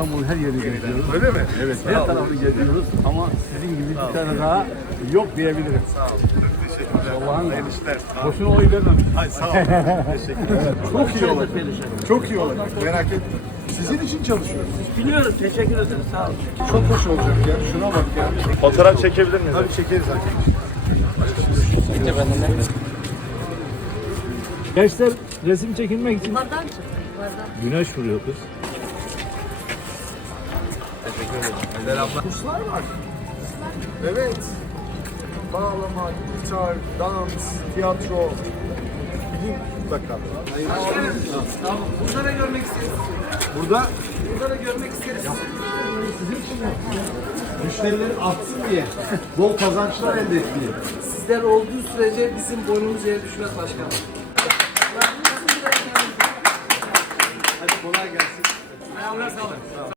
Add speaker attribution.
Speaker 1: İstanbul'un her yerini geziyoruz.
Speaker 2: Öyle mi?
Speaker 1: Evet, her tarafı geziyoruz ama sizin gibi bir tane daha yok diyebilirim.
Speaker 2: Sağ olun. Çok teşekkürler.
Speaker 1: Allah'ın
Speaker 2: Hayırlı işler. Sağ olun.
Speaker 1: boşuna oy vermem.
Speaker 2: Ay sağ olun. Teşekkür ederim. Çok iyi olacak. Çok iyi olacak. Merak etmeyin. Sizin için çalışıyoruz.
Speaker 3: Biliyoruz, teşekkür ederim. Sağ olun.
Speaker 2: Çok hoş olacak ya. Şuna bak ya.
Speaker 4: Fotoğraf çekebilir miyiz?
Speaker 2: Tabii çekeriz zaten.
Speaker 1: Gençler resim çekilmek için
Speaker 5: Yukarıdan çık. Yukarıdan.
Speaker 1: güneş vuruyor kız.
Speaker 2: Kurslar var. Evet. Bağlama, gitar, dans, tiyatro. Bilin mutlaka.
Speaker 3: Burada da görmek isteriz.
Speaker 2: Burada
Speaker 3: Burada da görmek isteriz.
Speaker 2: müşterilerin artsın diye bol kazançlar elde ettiği.
Speaker 3: Sizler olduğu sürece bizim boynumuz yere düşmez başkanım.
Speaker 2: Hadi kolay gelsin.
Speaker 3: Ayağınıza sağlık.